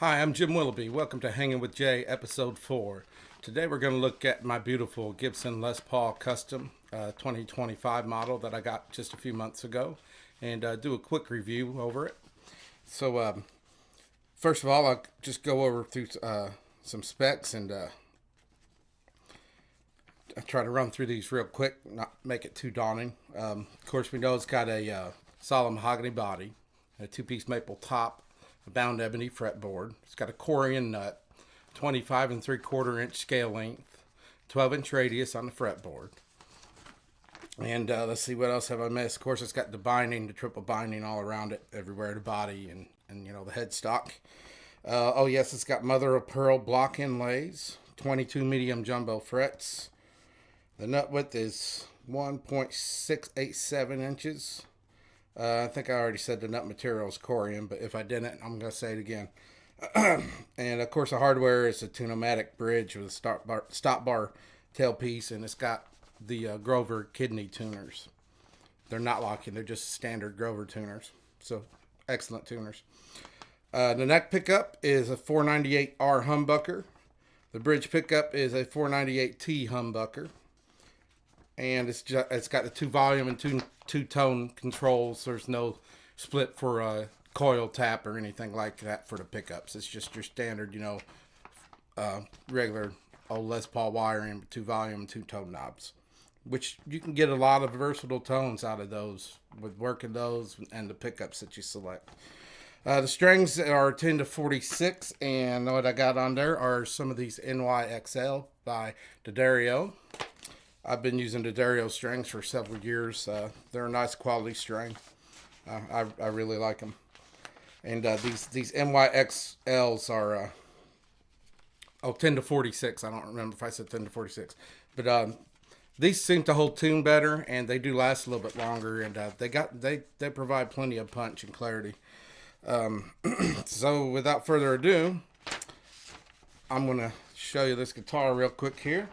Hi, I'm Jim Willoughby. Welcome to Hanging with Jay, episode 4. Today we're going to look at my beautiful Gibson Les Paul Custom 2025 model that I got just a few months ago and do a quick review over it. So, first of all, I'll just go over through some specs and I try to run through these real quick, not make it too daunting. Of course, we know it's got a solid mahogany body, a two-piece maple top, a bound ebony fretboard. It's got a Corian nut, 25 and 3/4 inch scale length, 12-inch radius on the fretboard. And let's see, what else have I missed? Of course, it's got the binding, the triple binding all around it, everywhere, the body and you know, the headstock. Oh yes, it's got mother of pearl block inlays, 22 medium jumbo frets. The nut width is 1.687 inches. I think I already said the nut material is Corian, but if I didn't, I'm going to say it again. And of course, the hardware is a Tune-O-Matic bridge with a stop bar tailpiece, and it's got the Grover kidney tuners. They're not locking, they're just standard Grover tuners. So, excellent tuners. The neck pickup is a 498R humbucker. The bridge pickup is a 498T humbucker. And it's got the 2-volume and two-tone controls. There's no split for a coil tap or anything like that for the pickups. It's just your standard, you know, regular old Les Paul wiring with 2-volume and 2-tone knobs, which you can get a lot of versatile tones out of those with working those and the pickups that you select. The strings are 10 to 46, and what I got on there are some of these NYXL by D'Addario. I've been using D'Addario strings for several years. They're a nice quality string. I really like them. And these NYXLs are 10 to 46. I don't remember if I said 10 to 46. But these seem to hold tune better, and they do last a little bit longer. And they provide plenty of punch and clarity. So without further ado, I'm going to show you this guitar real quick here.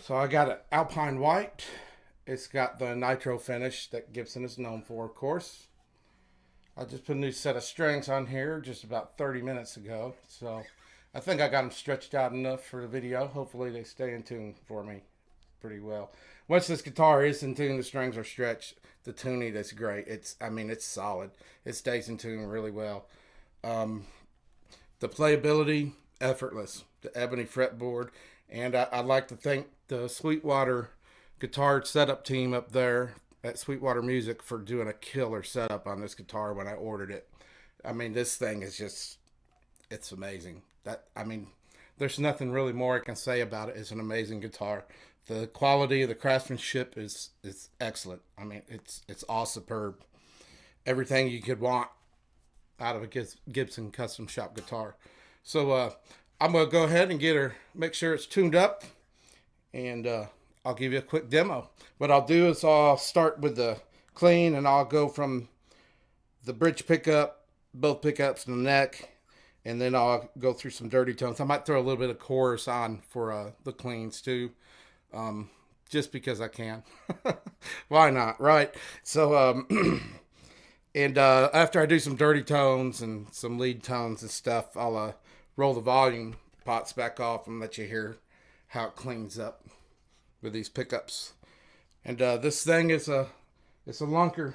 So I got an Alpine White. It's got the nitro finish that Gibson is known for, of course. I just put a new set of strings on here just about 30 minutes ago. So I think I got them stretched out enough for the video. Hopefully they stay in tune for me pretty well. Once this guitar is in tune, the strings are stretched. The tuning is great. It's solid. It stays in tune really well. The playability, effortless. The ebony fretboard. And I'd like to thank the Sweetwater guitar setup team up there at Sweetwater Music for doing a killer setup on this guitar when I ordered it. I mean, this thing is just, it's amazing. There's nothing really more I can say about it. It's an amazing guitar. The quality of the craftsmanship is excellent. I mean, it's all superb. Everything you could want out of a Gibson custom shop guitar. So, I'm going to go ahead and make sure it's tuned up, and I'll give you a quick demo. What I'll do is I'll start with the clean, and I'll go from the bridge pickup, both pickups, and the neck, and then I'll go through some dirty tones. I might throw a little bit of chorus on for the cleans too, just because I can. Why not, right? So, and after I do some dirty tones and some lead tones and stuff, I'll roll the volume pots back off and let you hear how it cleans up with these pickups. And this thing is it's a Lunker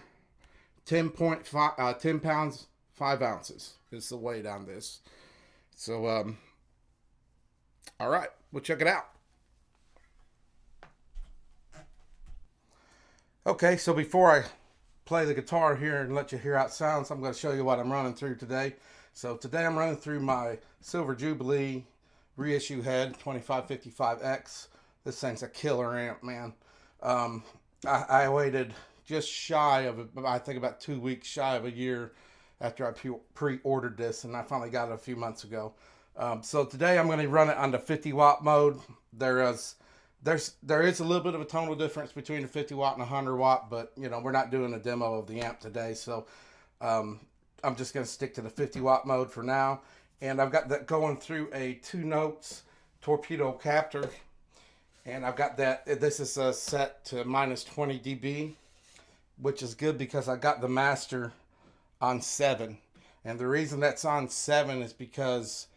10 pounds 5 ounces is the weight on this. So all right, we'll check it out. Okay, so before I play the guitar here and let you hear how it sounds, I'm going to show you what I'm running through today. So today I'm running through my silver Jubilee reissue head 2555X. This thing's a killer amp, man. I waited just shy of, I think about 2 weeks shy of a year after I pre-ordered this, and I finally got it a few months ago. So today I'm going to run it on the 50 watt mode. There is a little bit of a tonal difference between the 50 watt and 100 watt, but you know, we're not doing a demo of the amp today, so I'm just going to stick to the 50 watt mode for now. And I've got that going through a 2 notes Torpedo Captor, and I've got that, this is set to minus 20 dB, which is good because I got the master on 7. And the reason that's on 7 is because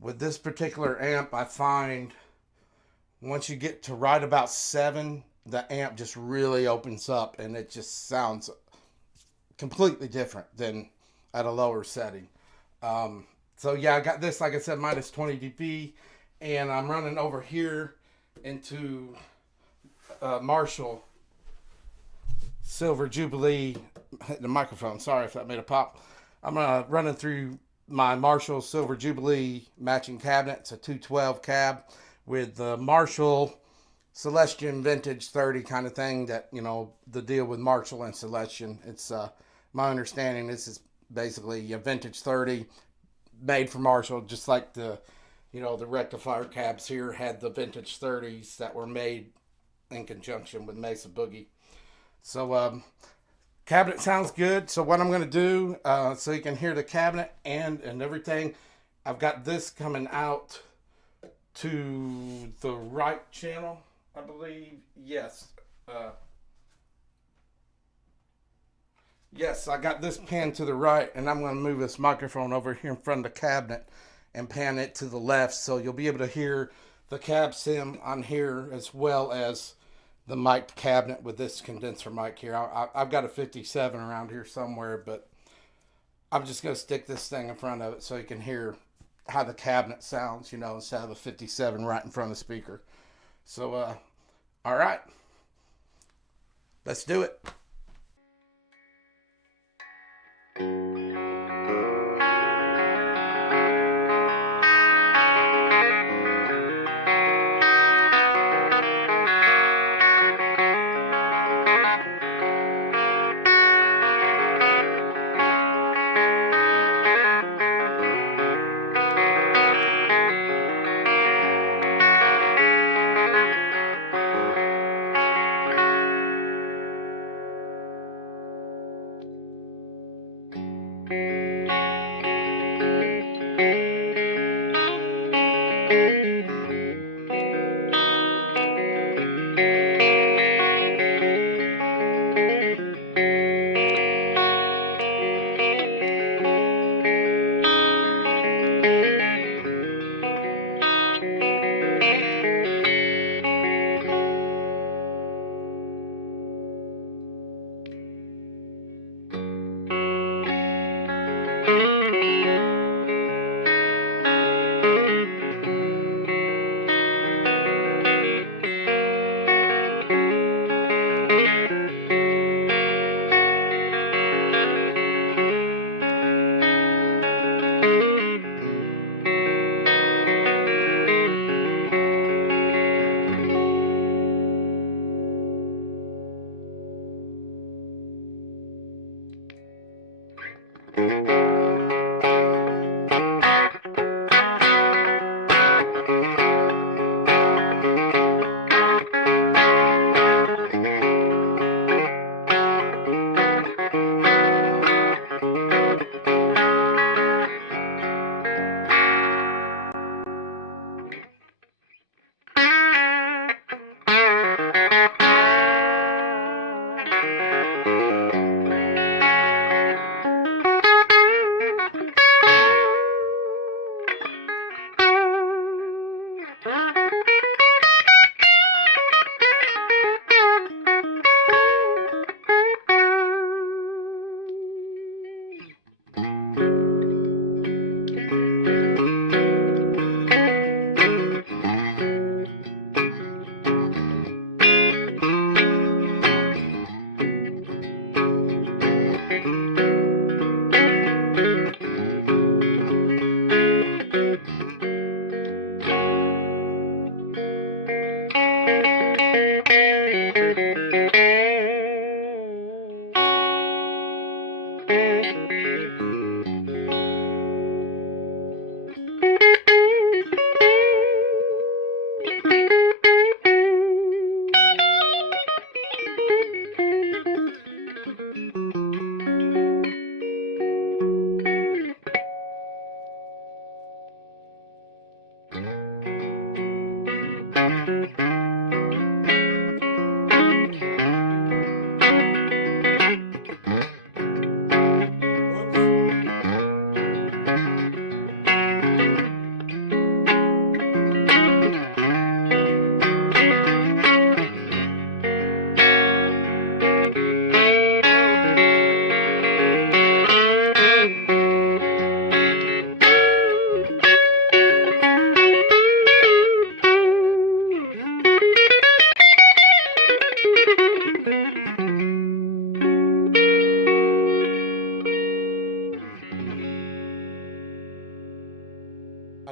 with this particular amp, I find once you get to right about 7, the amp just really opens up and it just sounds completely different than at a lower setting. So yeah, I got this, like I said, minus 20 dB, and I'm running over here into Marshall Silver Jubilee, hit the microphone, sorry if that made a pop. I'm running through my Marshall Silver Jubilee matching cabinet. It's a 212 cab with the Marshall Celestion Vintage 30 kind of thing, that, you know, the deal with Marshall and Celestion. It's my understanding this is basically a Vintage 30 made for Marshall, just like the, you know, the rectifier cabs here had the Vintage 30s that were made in conjunction with Mesa Boogie. So cabinet sounds good. So what I'm going to do, so you can hear the cabinet and everything, I've got this coming out to the right channel, I believe. Yes. Yes, I got this pan to the right, and I'm going to move this microphone over here in front of the cabinet and pan it to the left, so you'll be able to hear the cab sim on here as well as the mic cabinet with this condenser mic here. I've got a 57 around here somewhere, but I'm just going to stick this thing in front of it so you can hear how the cabinet sounds, you know, instead of a 57 right in front of the speaker. So, all right, let's do it.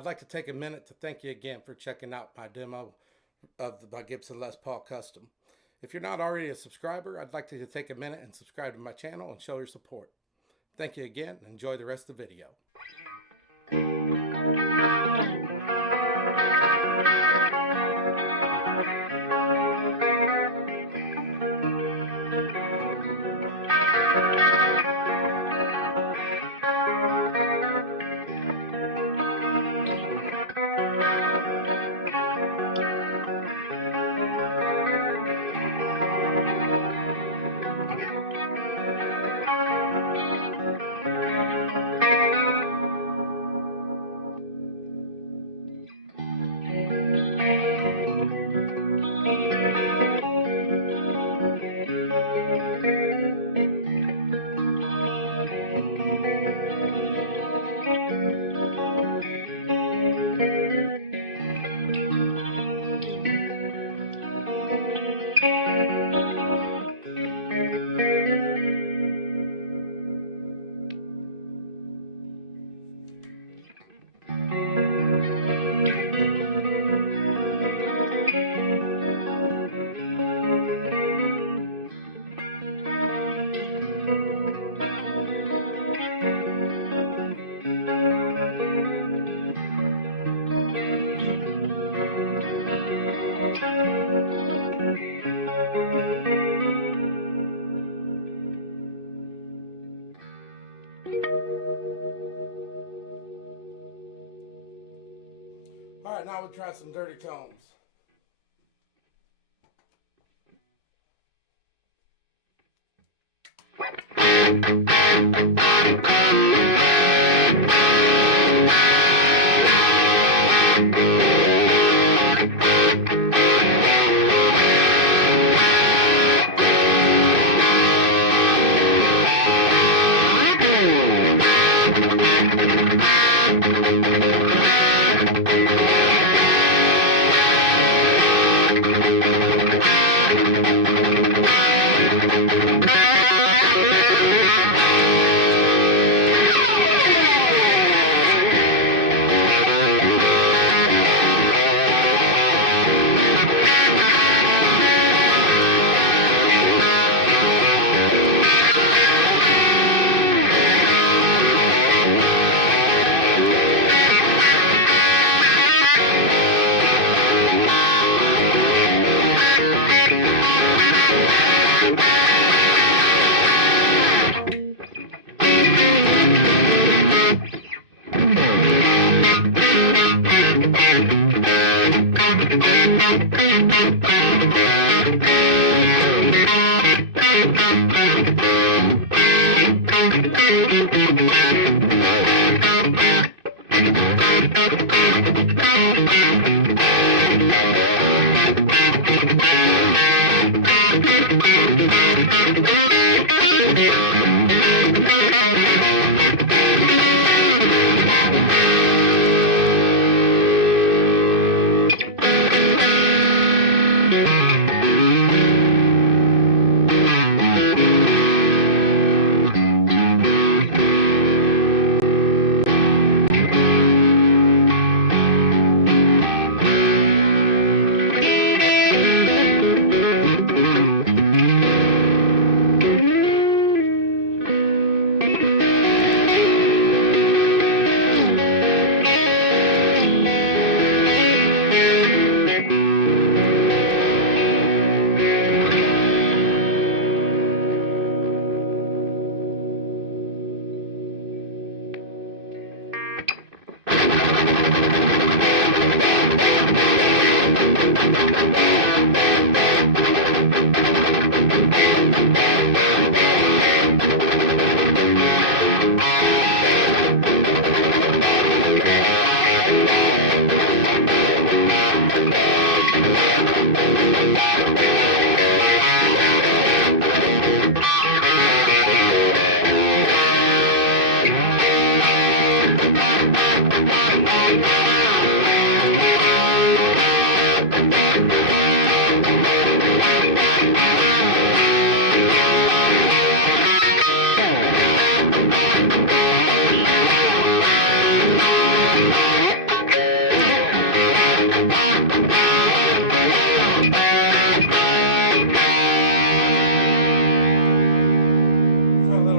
like to take a minute to thank you again for checking out my demo of my Gibson Les Paul Custom. If you're not already a subscriber, I'd like to take a minute and subscribe to my channel and show your support. Thank you again, and enjoy the rest of the video. Alright, now we'll try some dirty tones.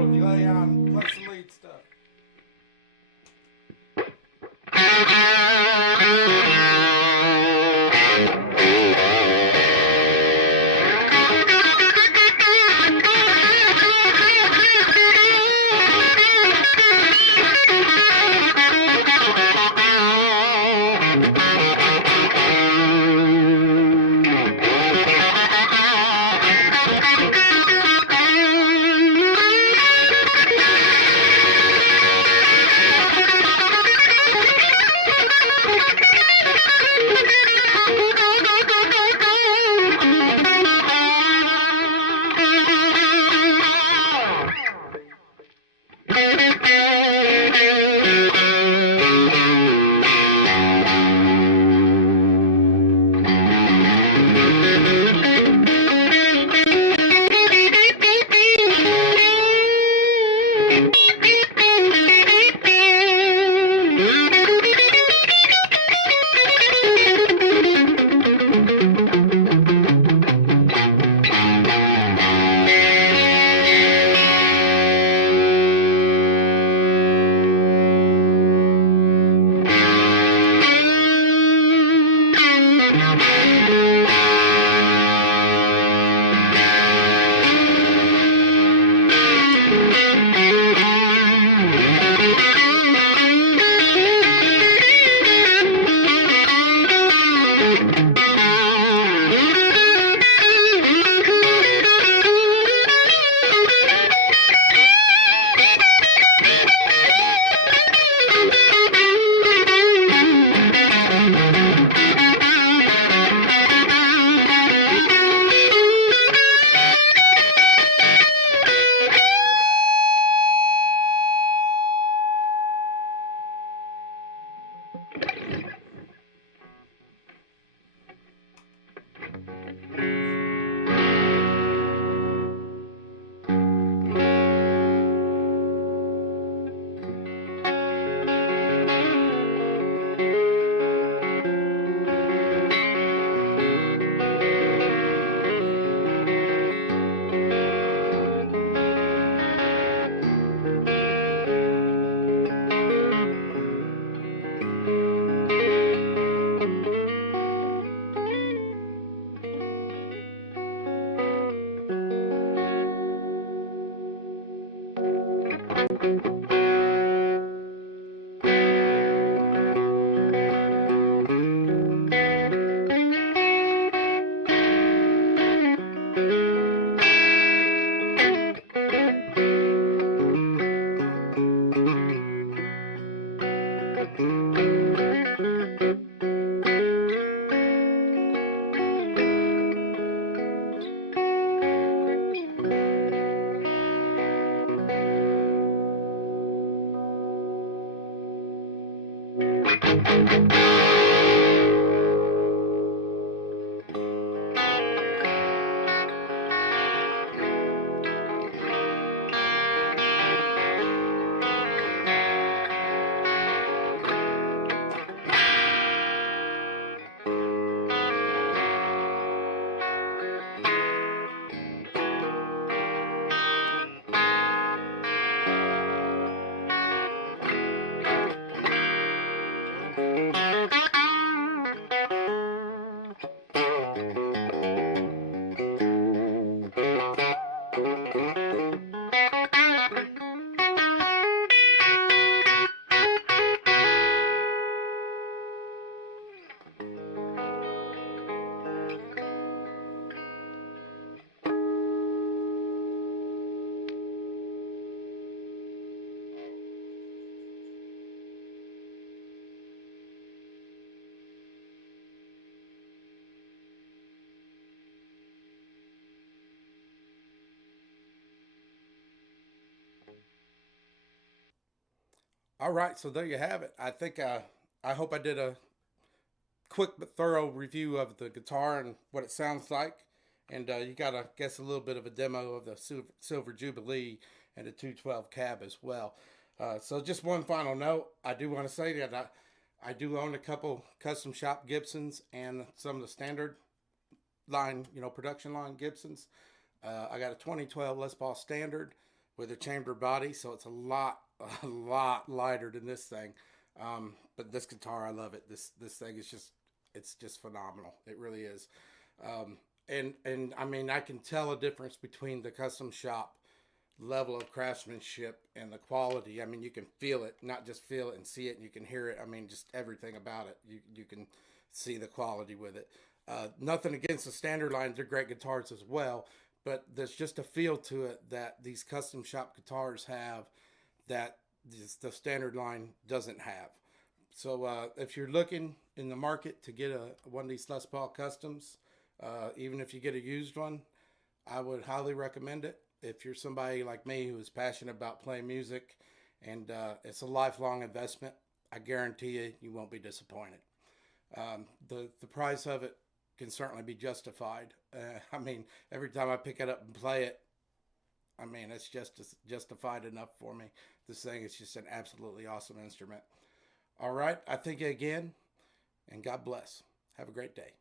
little delay on, play some lead stuff. All right, so there you have it. I think I hope I did a quick but thorough review of the guitar and what it sounds like, and you got I guess a little bit of a demo of the Silver Jubilee and the 212 cab as well. So just one final note, I do want to say that I do own a couple custom shop Gibsons and some of the standard line, production line Gibsons. I got a 2012 Les Paul Standard with a chamber body, so it's a lot lighter than this thing. But this guitar, I love it. This thing is just, it's just phenomenal. It really is. And I mean, I can tell a difference between the custom shop level of craftsmanship and the quality. I mean, you can feel it, not just feel it and see it, and you can hear it. I mean, just everything about it. You can see the quality with it. Nothing against the standard lines. They're great guitars as well, but there's just a feel to it that these custom shop guitars have that the standard line doesn't have. So if you're looking in the market to get one of these Les Paul Customs, even if you get a used one, I would highly recommend it. If you're somebody like me who is passionate about playing music, and it's a lifelong investment, I guarantee you won't be disappointed. The price of it can certainly be justified. I mean, every time I pick it up and play it, I mean, it's just justified enough for me. This thing is just an absolutely awesome instrument. All right, I thank you again, and God bless. Have a great day.